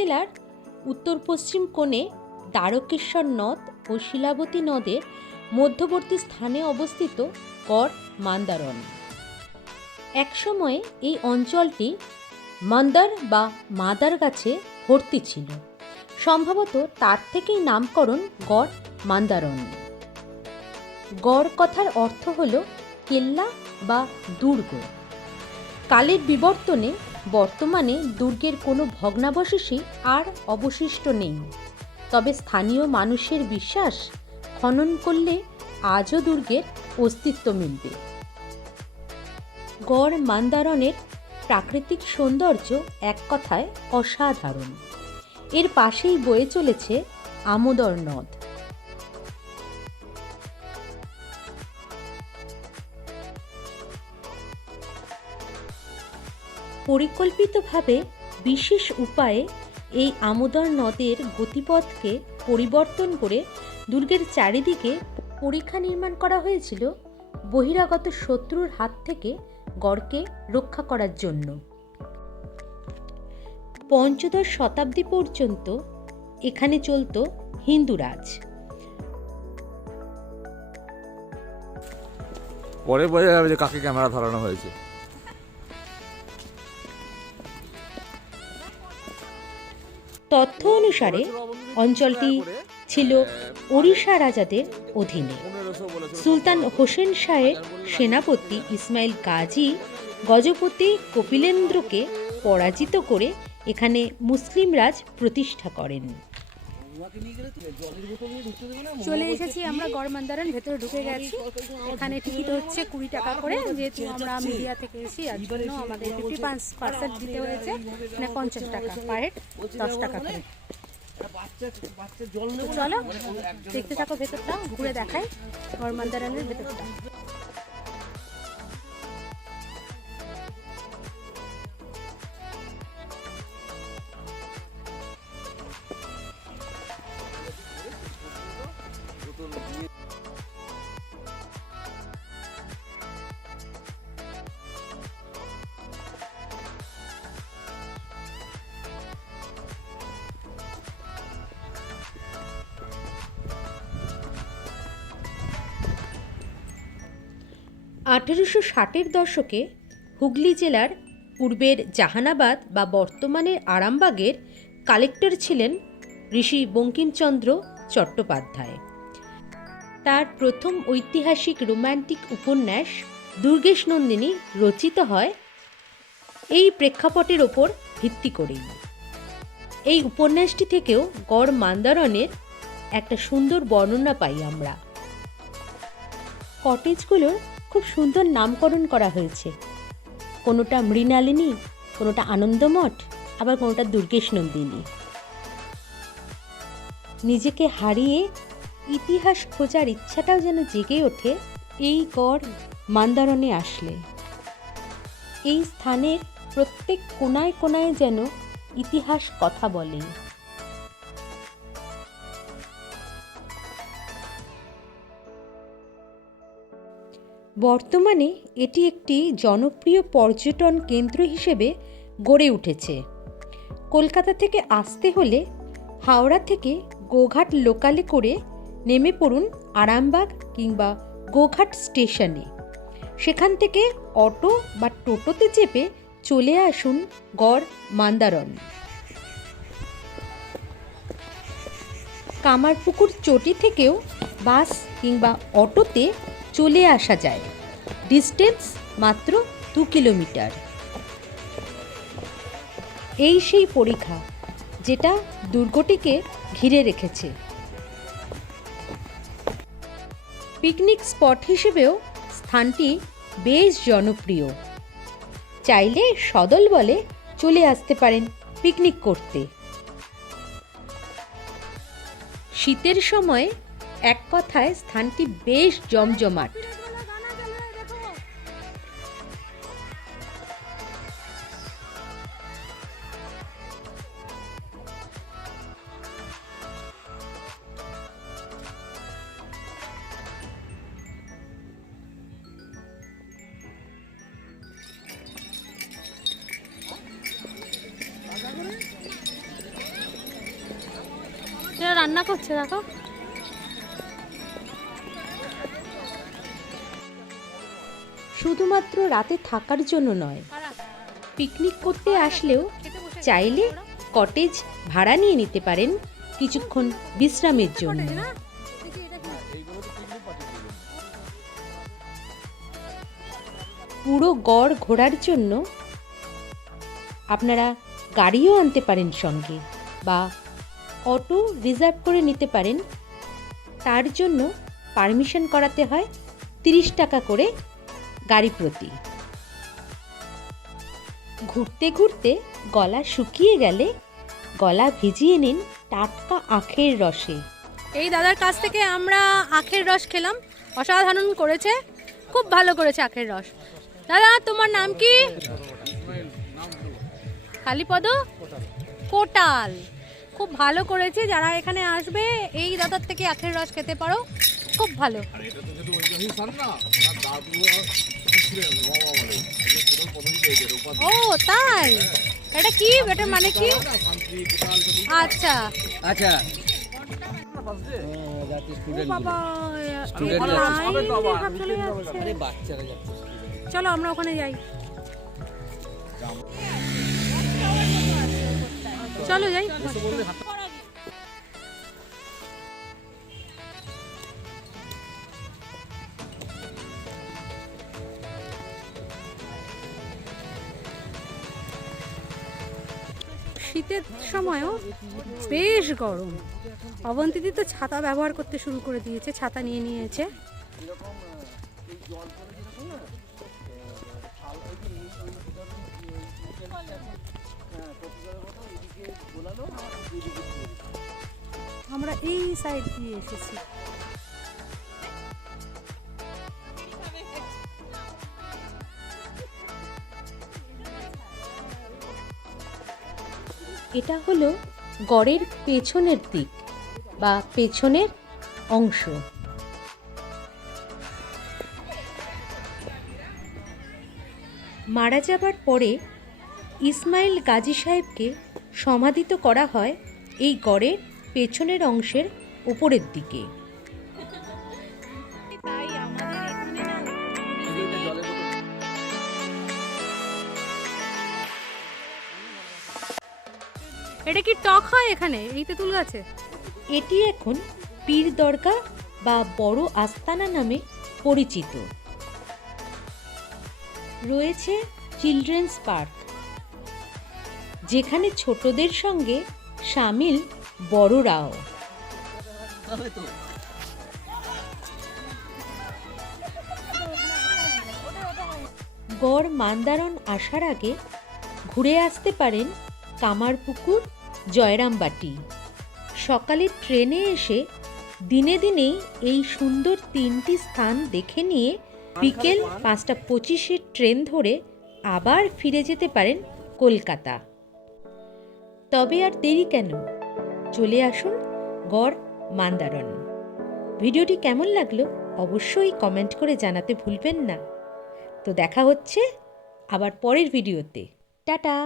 জেলার উত্তর পশ্চিম কোণে দ্বারকেশ্বর নদ ও শিলাবতী নদের মধ্যবর্তী স্থানে অবস্থিত গড় মান্দারণ। একসময়ে এই অঞ্চলটি মন্দার বা মাদার গাছে ভর্তি ছিল। সম্ভবত তার থেকেই নামকরণ গড় মান্দারণ। গড় কথার অর্থ হল কেল্লা বা দুর্গ। কালের বিবর্তনে বর্তমানে দুর্গের কোনো ভগ্নাবশেষই আর অবশিষ্ট নেই। তবে স্থানীয় মানুষের বিশ্বাস, খনন করলে আজও দুর্গের অস্তিত্ব মিলবে। গড় মান্দারণের প্রাকৃতিক সৌন্দর্য এক কথায় অসাধারণ। এর পাশেই বয়ে চলেছে আমোদর নদ। পরিকল্পিতভাবে বিশেষ উপায়ে এই আমোদর নদের গতিপথকে পরিবর্তন করে দুর্গের চারিদিকে পরিখা নির্মাণ করা হয়েছিল বহিরাগত শত্রুর হাত থেকে গড়কে রক্ষা করার জন্য। পঞ্চদশ শতাব্দী পর্যন্ত এখানে চলত হিন্দুরাজ। পরে বোঝা যাবে যে কাকে ক্যামেরা ধরানো হয়েছে। তথ্য অনুসারে অঞ্চলটি ছিল ওড়িশা রাজাদের অধীনে। সুলতান হোসেন শাহের সেনাপতি ইসমাইল গাজী গজপতি কপিলেন্দ্রকে পরাজিত করে এখানে মুসলিম রাজ প্রতিষ্ঠা করেন। চলে এসেছি আমরা গড় মান্দারণ, ভেতরে ঢুকে গেছি। এখানে টিকিট হচ্ছে 20 টাকা করে। যেহেতু আমরা মিডিয়া থেকে এসেছি আর জন্য আমাদের 50% দিতে হয়েছে, মানে 50 টাকা, পার হেড 10 টাকা করে। চলো দেখতে থাকো, ভেতরটা ঘুরে দেখাই গড় মান্দারণের ভেতরটা। 1860-এর দশকে হুগলি জেলার পূর্বের জাহানাবাদ বা বর্তমানের আরামবাগের কালেক্টর ছিলেন ঋষি বঙ্কিমচন্দ্র চট্টোপাধ্যায়। তার প্রথম ঐতিহাসিক রোম্যান্টিক উপন্যাস দুর্গেশ নন্দিনী রচিত হয় এই প্রেক্ষাপটের ওপর ভিত্তি করেই। এই উপন্যাসটি থেকেও গড় মান্দারণের একটা সুন্দর বর্ণনা পাই আমরা। কটেজগুলোর খুব সুন্দর নামকরণ করা হয়েছে। কোনোটা মৃণালিনী, কোনোটা আনন্দমঠ, আবার কোনোটা দুর্গেশ নন্দিনী। নিজেকে হারিয়ে ইতিহাস খোঁজার ইচ্ছাটাও যেন জেগে ওঠে এই গড় মান্দারণে আসলে। এই স্থানের প্রত্যেক কোনায় কোনায় যেন ইতিহাস কথা বলে। বর্তমানে এটি একটি জনপ্রিয় পর্যটন কেন্দ্র হিসেবে গড়ে উঠেছে। কলকাতা থেকে আসতে হলে হাওড়া থেকে গোঘাট লোকালে করে নেমে পড়ুন আরামবাগ কিংবা গোঘাট স্টেশনে। সেখান থেকে অটো বা টোটোতে চেপে চলে আসুন গড় মান্দারণ। কামারপুকুর চটি থেকেও বাস কিংবা অটোতে চলে আসা যায়। ডিস্টেন্স মাত্র 2 কিলোমিটার। এই সেই পরিখা যেটা দুর্গটিকে ঘিরে রেখেছে। পিকনিক স্পট হিসেবেও স্থানটি বেশ জনপ্রিয়। চাইলে সদল বলে চলে আসতে পারেন পিকনিক করতে। শীতের সময় এক কথায় স্থানটি বেশ জমজমাট। রান্না করছে দেখো। শুধুমাত্র রাতে থাকার জন্য নয়, পিকনিক করতে আসলেও চাইলে কটেজ ভাড়া নিয়ে নিতে পারেন কিছুক্ষণ বিশ্রামের জন্য। পুরো গড় ঘোরার জন্য আপনারা গাড়িও আনতে পারেন সঙ্গে, বা অটো রিজার্ভ করে নিতে পারেন। তার জন্য পারমিশন করাতে হয় 30 টাকা করে গাড়ি প্রতি। ঘুরতে ঘুরতে গলা শুকিয়ে গেলে গলা ভিজিয়ে নিন টাটকা আখের রসে। এই দাদার কাছ থেকে আমরা আখের রস খেলাম, অসাধারণ করেছে, খুব ভালো করেছে আখের রস। দাদা তোমার নাম কি? কালীপদ কোটাল। খুব ভালো করেছে, যারা এখানে আসবে এই দাদার থেকে আখের রস খেতে পারো, খুব ভালো। ও তাই, এটা কি, এটা মানে কি? আচ্ছা আচ্ছা ও বাবা, Student এই যাচ্ছে। লাইন দিয়ে সব চলে যাচ্ছে। আরে বাচ্চারা যাচ্ছে। চলো আমরা ওখানে যাই, চলো যাই। শীতের সময়ও বেশ গরম। অবন্তীদি তো ছাতা ব্যবহার করতে শুরু করে দিয়েছে, ছাতা নিয়ে নিয়েছে। আমরা এই সাইড দিয়ে এসেছি। এটা হলো গড়ের পেছনের দিক বা পেছনের অংশ। মারা যাবার পরে ইসমাইল গাজী সাহেবকে সমাধিত করা হয় এই গড়ের পেছনের অংশের উপরের দিকে। এটা কি টক হয় এখানে এই তেঁতুল গাছে? এটি এখন পীর দরগা বা বড় আস্তানা নামে পরিচিত। রয়েছে চিলড্রেন্স পার্ক, যেখানে ছোটদের সঙ্গে সামিল বড়রাও। গড় মান্দারণ আসার আগে ঘুরে আসতে পারেন কামারপুকুর, জয়রামবাটি। সকালে ট্রেনে এসে দিনে দিনেই এই সুন্দর 3টি স্থান দেখে নিয়ে বিকেল 5:25 ট্রেন ধরে আবার ফিরে যেতে পারেন কলকাতা। তবে আর দেরি কেন, চলে আসুন গড় মান্দারণ। ভিডিওটি কেমন লাগলো অবশ্যই কমেন্ট করে জানাতে ভুলবেন না। তো দেখা হচ্ছে আবার পরের ভিডিওতে। টাটা।